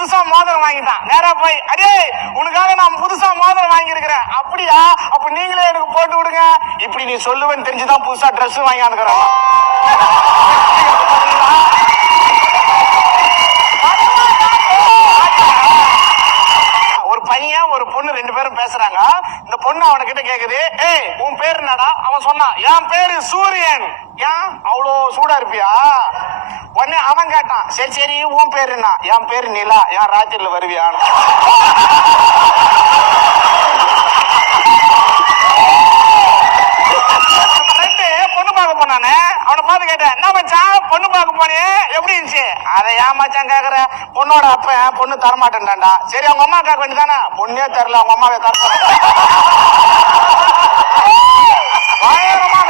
புதுசா மோதிரம் வாங்கிட்டான். நேரா போய், அடே உனக்காக நான் புதுசா மோதிரம் வாங்கி இருக்கிறேன். அப்படியா? அப்ப நீங்களே எனக்கு போட்டு விடுங்க. இப்படி நீ சொல்லுவேன்னு தெரிஞ்சுதான் புதுசா ட்ரெஸ் வாங்கி அனுக்கிறேன். ஒரு பையன் ஒரு பொண்ணு ரெண்டு பேரும் பேசுறாங்க. இந்த பொண்ணு அவன கிட்ட கேக்குது, ஏய் உன் பேரு என்னடா? அவன் சொன்னான், என் பேரு சூரியன். ஏன் அவ்வளோ சூடா இருப்பியா? உடனே அவன் கேட்டான், சரி சரி உன் பேரு என்ன? என் பேரு நிலா. என் ராத்திரில வருவியான்னு. பொண்ணு பார்க்க போனானே, அவனை பார்த்து கேட்டேன், என்ன மச்சான் பொண்ணு பார்க்க போனே எப்படி இருந்துச்சு? அதை ஏன் மச்சான் கேக்குற? பொண்ணோட அப்ப பொண்ணு தரமாட்டேன்டாண்டா. சரி அவங்க அம்மா கேட்க வேண்டியதானே? பொண்ணே தரல, அவங்க அம்மாவே தர. பயங்கரமா